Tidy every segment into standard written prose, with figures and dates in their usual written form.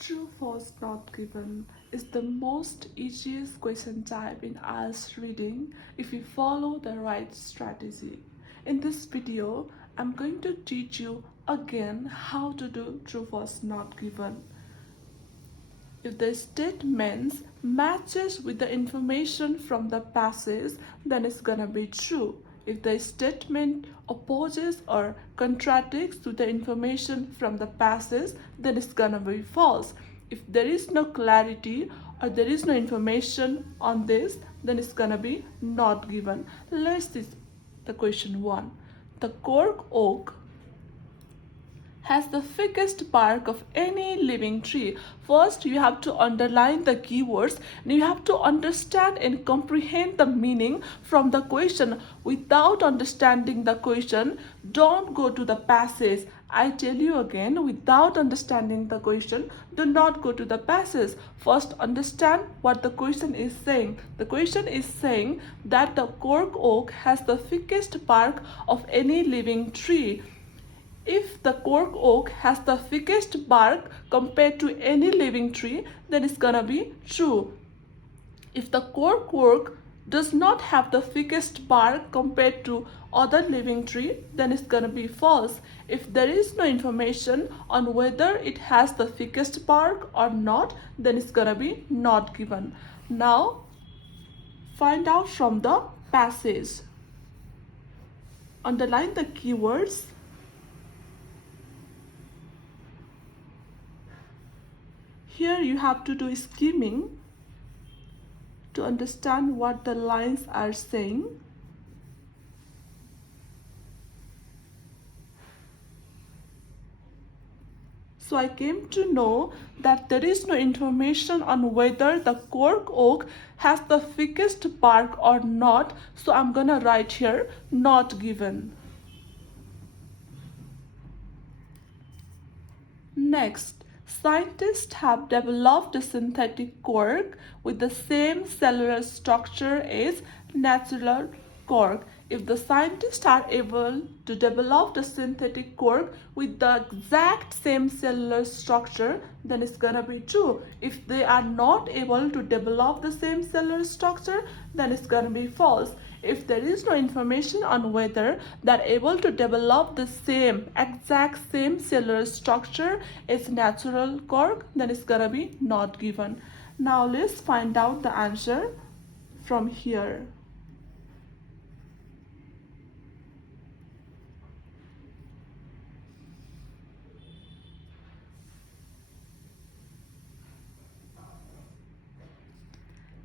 True, false, not given is the most easiest question type in IELTS reading if you follow the right strategy. In this video, I'm going to teach you again how to do true, false, not given. If the statements matches with the information from the passage, then it's gonna be true. If the statement opposes or contradicts to the information from the passage, then it's gonna be false. If there is no clarity or there is no information on this, then it's gonna be not given. Let's see the question 1. The cork oak has the thickest bark of any living tree. First, you have to underline the keywords and you have to understand and comprehend the meaning from the question. Without understanding the question, don't go to the passage. I tell you again, without understanding the question, do not go to the passage. First, understand what the question is saying. The question is saying that the cork oak has the thickest bark of any living tree. If the cork oak has the thickest bark compared to any living tree, then it's gonna be true. If the cork oak does not have the thickest bark compared to other living tree, then it's gonna be false. If there is no information on whether it has the thickest bark or not, then it's gonna be not given. Now, find out from the passage. Underline the keywords. Here you have to do skimming to understand what the lines are saying. So I came to know that there is no information on whether the cork oak has the thickest bark or not. So I'm gonna write here not given. Next, scientists have developed a synthetic cork with the same cellular structure as natural cork. If the scientists are able to develop the synthetic cork with the exact same cellular structure, then it's gonna be true. If they are not able to develop the same cellular structure, then it's gonna be false. If there is no information on whether they're able to develop the exact same cellular structure as natural cork, then it's gonna be not given. Now let's find out the answer from here.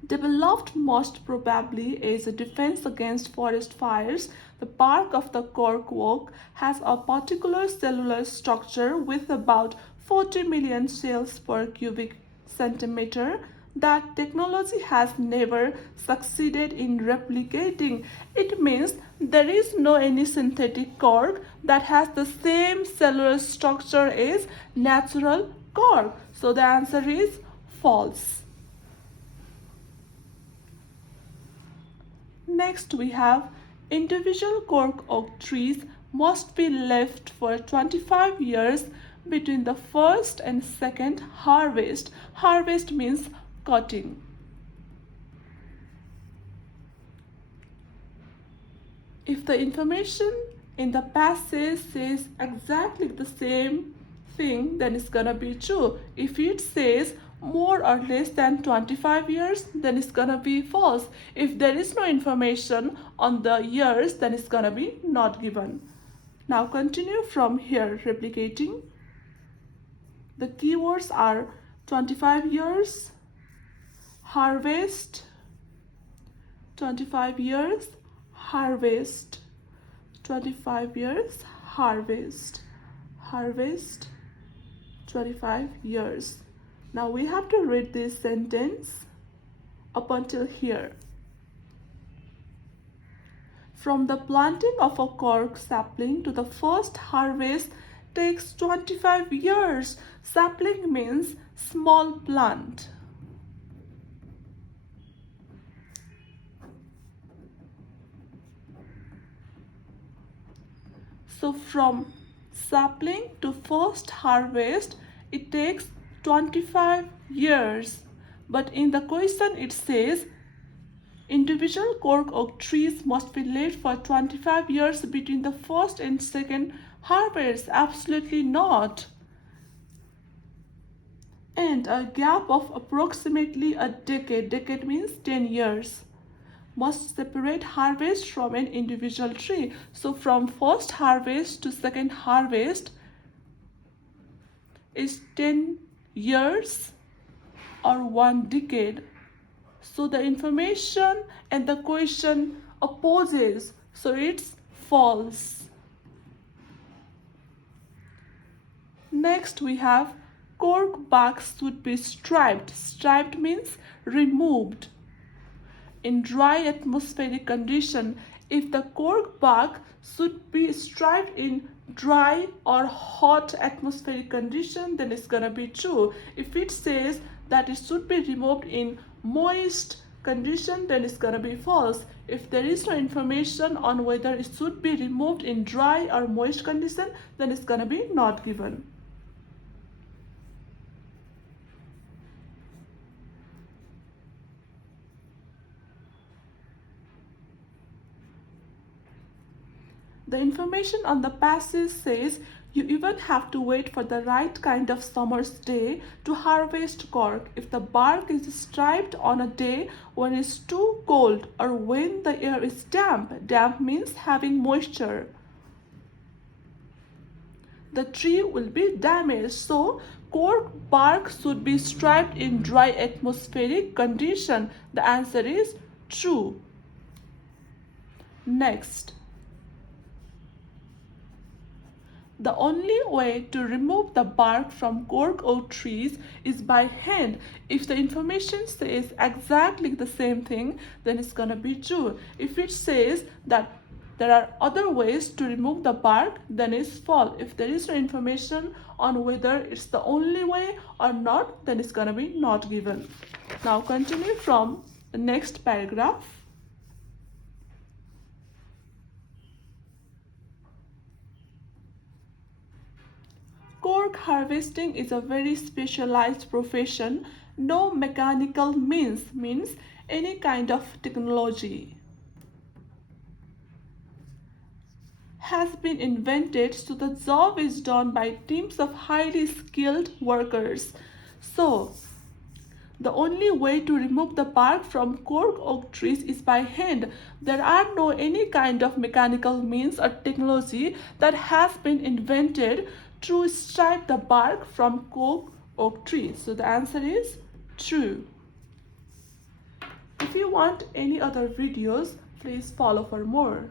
Developed most probably as a defense against forest fires, the bark of the cork oak has a particular cellular structure with about 40 million cells per cubic centimeter that technology has never succeeded in replicating. It means there is no any synthetic cork that has the same cellular structure as natural cork. So the answer is false. Next we have individual cork oak trees must be left for 25 years between the first and second harvest. Harvest means cutting. If the information in the passage says exactly the same thing, then it's gonna be true. If it says more or less than 25 years, then it's gonna be false. If there is no information on the years, then it's gonna be not given. Now continue from here replicating. The keywords are 25 years, harvest, 25 years, harvest, 25 years, harvest, harvest, 25 years. Now we have to read this sentence up until here. From the planting of a cork sapling to the first harvest takes 25 years. Sapling means small plant. So from sapling to first harvest, it takes 25 years. But in the question it says individual cork oak trees must be laid for 25 years between the first and second harvest. Absolutely not. And a gap of approximately a decade, decade means 10 years, must separate harvest from an individual tree. So from first harvest to second harvest is 10 years or 1 decade. So the information and the question opposes, so it's false. Next we have cork bark should be striped. Striped means removed. In dry atmospheric condition, if the cork bark should be striped in dry or hot atmospheric condition, then it's gonna be true. If it says that it should be removed in moist condition, then it's gonna be false. If there is no information on whether it should be removed in dry or moist condition, then it's gonna be not given. The information on the passage says you even have to wait for the right kind of summer's day to harvest cork. If the bark is striped on a day when it's too cold or when the air is damp, damp means having moisture, the tree will be damaged. So cork bark should be striped in dry atmospheric condition. The answer is true. Next, the only way to remove the bark from cork oak trees is by hand. If the information says exactly the same thing, then it's gonna be true. If it says that there are other ways to remove the bark, then it's false. If there is no information on whether it's the only way or not, then it's gonna be not given. Now continue from the next paragraph. Cork harvesting is a very specialized profession. No mechanical means any kind of technology has been invented, so the job is done by teams of highly skilled workers. So the only way to remove the bark from cork oak trees is by hand. There are no any kind of mechanical means or technology that has been invented to stripe the bark from cork oak trees. So the answer is true. If you want any other videos, please follow for more.